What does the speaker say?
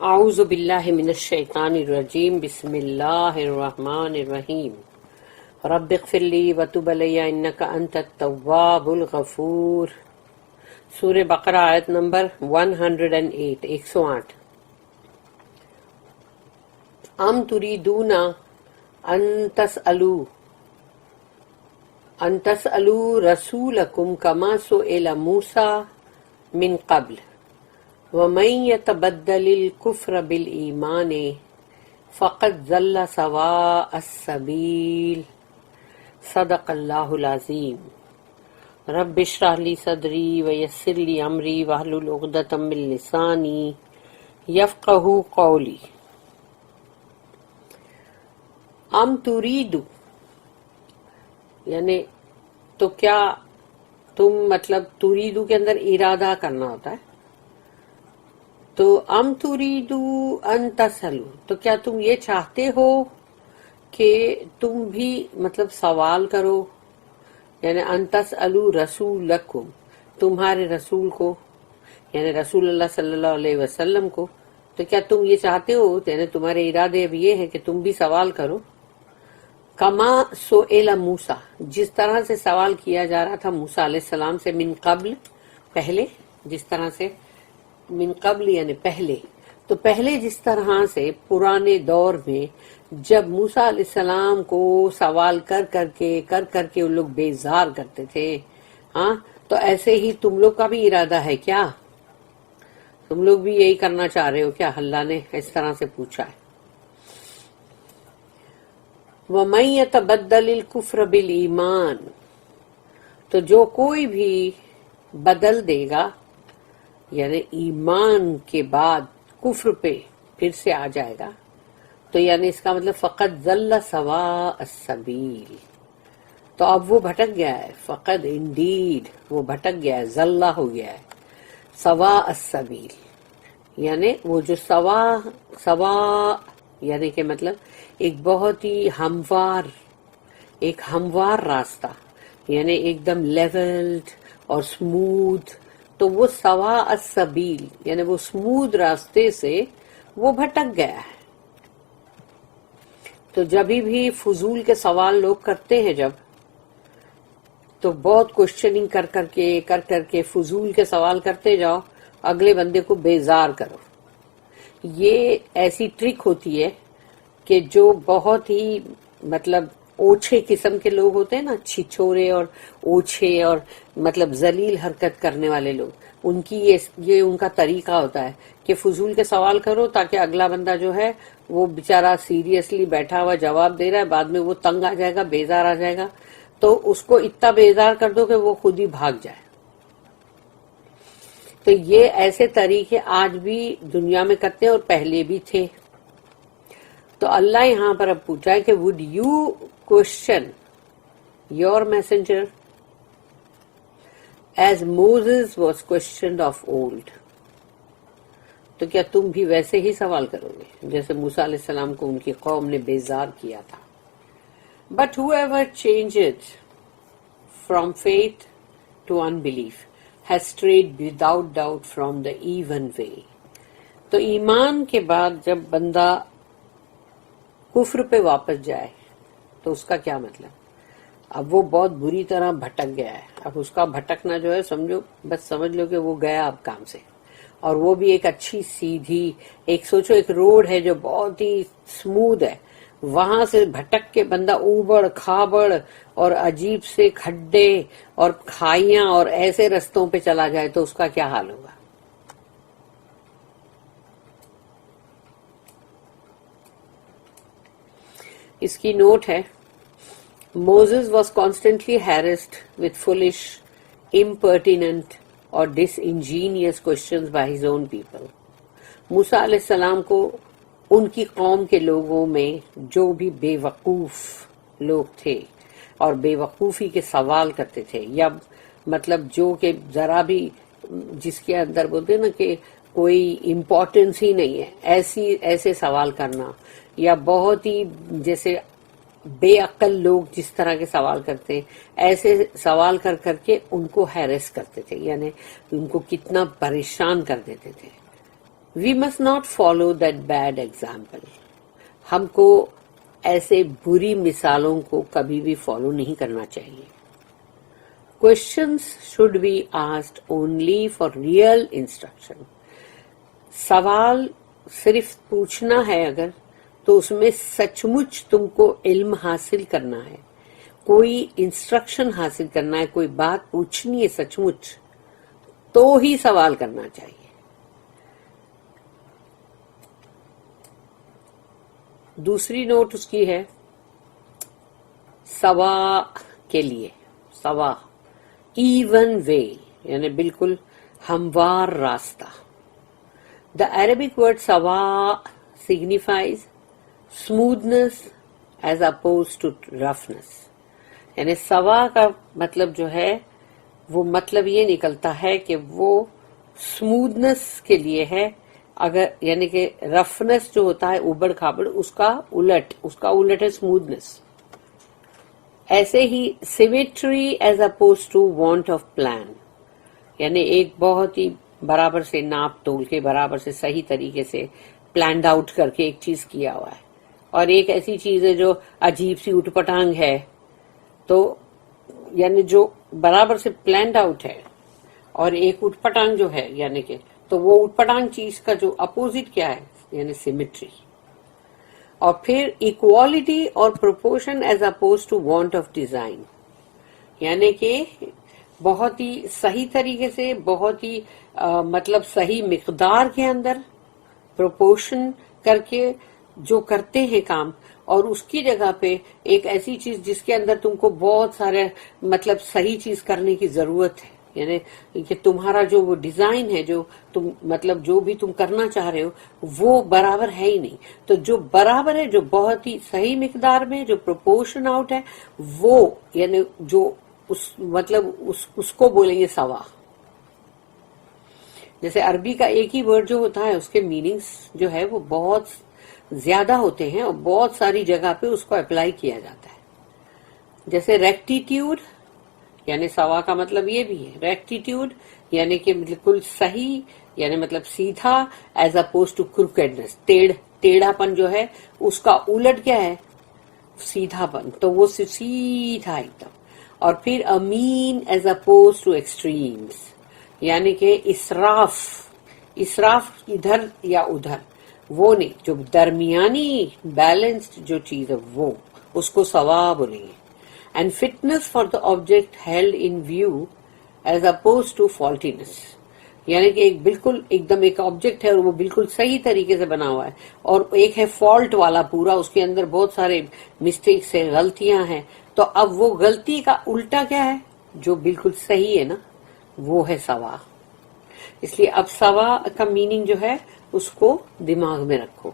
اعوذ باللہ من الشیطان الرجیم بسم اللہ الرحمن الرحیم رب اغفر لی وتب علی انک انت التواب الغفور۔ سورہ بقرہ آیت نمبر 108 108۔ ام تریدون ان تسألوا رسولکم کما سئل موسیٰ من قبل وَمَن يَتَبَدَّلِ الْكُفْرَ بِالْإِيمَانِ فَقَدْ ضَلَّ سَوَاءَ السَّبِيلِ۔ صدق اللہ العظیم۔ رب اشرح لی صدری ویسر لی امری واحلل عقدۃ من لسانی یفقہوا قولی۔ ام تریدو یعنی تو کیا تم، مطلب تریدو کے اندر ارادہ کرنا ہوتا ہے، تو ام تریدو ان تسألو تو کیا تم یہ چاہتے ہو کہ تم بھی مطلب سوال کرو، یعنی ان تسألو رسولکم تمہارے رسول کو، یعنی رسول اللہ صلی اللہ علیہ وسلم کو، تو کیا تم یہ چاہتے ہو، یعنی تمہارے ارادے اب یہ ہے کہ تم بھی سوال کرو، کما سئل موسیٰ جس طرح سے سوال کیا جا رہا تھا موسیٰ علیہ السلام سے، من قبل پہلے، جس طرح سے من قبل یعنی پہلے، تو پہلے جس طرح سے پرانے دور میں جب موسیٰ علیہ السلام کو سوال کر کر کے ان لوگ بیزار کرتے تھے، ہاں، تو ایسے ہی تم لوگ کا بھی ارادہ ہے کیا؟ تم لوگ بھی یہی کرنا چاہ رہے ہو کیا؟ اللہ نے اس طرح سے پوچھا ہے۔ وَمَن يَتَبَدَّلِ الْكُفْرَ بِالْإِيمَانِ تو جو کوئی بھی بدل دے گا، یعنی ایمان کے بعد کفر پہ پھر سے آ جائے گا، تو یعنی اس کا مطلب فقط ضل سواء السبیل، تو اب وہ بھٹک گیا ہے، فقط انڈیڈ وہ بھٹک گیا ہے، ضلع ہو گیا ہے، سواء السبیل یعنی وہ جو سواء یعنی کہ مطلب ایک بہت ہی ہموار راستہ، یعنی ایک دم لیولڈ اور سموتھ، تو وہ سواء السبیل یعنی وہ سموتھ راستے سے وہ بھٹک گیا ہے۔ تو جبھی بھی فضول کے سوال لوگ کرتے ہیں جب، تو بہت کوشچننگ کر کے فضول کے سوال کرتے جاؤ، اگلے بندے کو بیزار کرو۔ یہ ایسی ٹرک ہوتی ہے کہ جو بہت ہی مطلب اوچھے قسم کے لوگ ہوتے ہیں نا، چھچورے اور اوچھے اور مطلب ذلیل حرکت کرنے والے لوگ، ان کی یہ ان کا طریقہ ہوتا ہے کہ فضول کے سوال کرو تاکہ اگلا بندہ جو ہے وہ بیچارہ سیریسلی بیٹھا ہوا جواب دے رہا ہے، بعد میں وہ تنگ آ جائے گا، بیزار آ جائے گا، تو اس کو اتنا بیزار کر دو کہ وہ خود ہی بھاگ جائے۔ تو یہ ایسے طریقے آج بھی دنیا میں کرتے ہیں اور پہلے بھی تھے۔ تو اللہ یہاں پر اب پوچھا ہے کہ would you question your messenger as Moses was questioned of old؟ تو کیا تم بھی ویسے ہی سوال کرو گے جیسے موسیٰ علیہ السلام کو ان کی قوم نے بیزار کیا تھا۔ But whoever changes from faith to unbelief has strayed without doubt from the even way۔ تو ایمان کے بعد جب بندہ کفر پہ واپس جائے تو اس کا کیا مطلب؟ اب وہ بہت بری طرح بھٹک گیا ہے، اب اس کا بھٹکنا جو ہے سمجھو، بس سمجھ لو کہ وہ گیا اب کام سے، اور وہ بھی ایک اچھی سیدھی، ایک سوچو ایک روڈ ہے جو بہت ہی سموتھ ہے، وہاں سے بھٹک کے بندہ اوبڑ کھابڑ اور عجیب سے کھڈے اور کھائیاں اور ایسے رستوں پہ چلا جائے تو اس کا کیا حال ہوگا؟ اس کی نوٹ ہے، Moses was constantly harassed with foolish, impertinent اور disingenuous questions by his own people۔ موسیٰ علیہ السلام کو ان کی قوم کے لوگوں میں جو بھی بے وقوف لوگ تھے اور بے وقوفی کے سوال کرتے تھے، یا مطلب جو کہ ذرا بھی جس کے اندر بولتے ہیں نا کہ کوئی امپورٹنس ہی نہیں ہے، ایسے سوال کرنا، یا بہت ہی جیسے بے عقل لوگ جس طرح کے سوال کرتے ہیں، ایسے سوال کر کے ان کو ہیرس کرتے تھے، یعنی ان کو کتنا پریشان کر دیتے تھے۔ We must not follow that bad example. ہم کو ایسے بری مثالوں کو کبھی بھی فالو نہیں کرنا چاہیے. Questions should be asked only for real instruction. سوال صرف پوچھنا ہے اگر تو اس میں سچ مچ تم کو علم حاصل کرنا ہے، کوئی انسٹرکشن حاصل کرنا ہے، کوئی بات پوچھنی ہے سچ مچ، تو ہی سوال کرنا چاہیے. دوسری نوٹ اس کی ہے سوا کے لیے. سوا ایون وے یعنی بالکل ہموار راستہ. The Arabic word sawa signifies smoothness as opposed to roughness. یعنی سوا کا مطلب جو ہے وہ مطلب یہ نکلتا ہے کہ وہ سمودنس کے لیے ہے، اگر یعنی کہ رفنس جو ہوتا ہے اوبڑ کھابڑ اس کا الٹ ہے سمودنس. ایسے ہی symmetry as oppose to want of plan, یعنی ایک بہت ہی برابر سے ناپ تول کے برابر سے صحیح طریقے سے پلانڈ آؤٹ کر کے ایک چیز کیا ہوا ہے، اور ایک ایسی چیز ہے جو عجیب سی اٹھ پٹانگ ہے. تو یعنی جو برابر سے پلانڈ آؤٹ ہے اور ایک اٹھ پٹانگ جو ہے یعنی کہ تو وہ اٹھ پٹانگ چیز کا جو اپوزٹ کیا ہے یعنی سیمیٹری. اور پھر ایکوالٹی اور proportion as oppose to want of design, یعنی کہ بہت ہی صحیح طریقے سے بہت ہی مطلب صحیح مقدار کے اندر پروپورشن کر کے جو کرتے ہیں کام، اور اس کی جگہ پہ ایک ایسی چیز جس کے اندر تم کو بہت سارے مطلب صحیح چیز کرنے کی ضرورت ہے، یعنی کہ تمہارا جو وہ ڈیزائن ہے جو تم مطلب جو بھی تم کرنا چاہ رہے ہو وہ برابر ہے ہی نہیں. تو جو برابر ہے، جو بہت ہی صحیح مقدار میں جو پروپورشن آؤٹ ہے، وہ یعنی جو اس کو بولیں گے سوا. جیسے عربی کا ایک ہی ورڈ جو ہوتا ہے اس کے میننگز جو ہے وہ بہت زیادہ ہوتے ہیں اور بہت ساری جگہ پہ اس کو اپلائی کیا جاتا ہے. جیسے ریکٹیٹیوڈ یعنی سوا کا مطلب یہ بھی ہے، ریکٹیٹیوڈ یعنی کہ بالکل صحیح یعنی مطلب سیدھا ایز اپوز ٹو کروکیڈنس، ٹیڑھا پن جو ہے اس کا الٹ کیا ہے سیدھا پن، تو وہ سیدھا ایک دم. اور پھر امین ایز اپوز ٹو ایکسٹریمز، یعنی کہ اسراف ادھر یا ادھر وہ نہیں، جو درمیانی بیلنسڈ جو چیز ہے وہ اس کو سوا بولیں گے. And fitness for the object held in view as oppose to faultiness, یعنی کہ بالکل ایک دم ایک آبجیکٹ ہے اور وہ بالکل صحیح طریقے سے بنا ہوا ہے، اور ایک ہے فالٹ والا پورا، اس کے اندر بہت سارے مسٹیکس ہیں، غلطیاں ہیں. تو اب وہ غلطی کا الٹا کیا ہے جو بالکل صحیح ہے نا، وہ ہے سوا. اس لیے اب سوا کا میننگ جو ہے اس کو دماغ میں رکھو.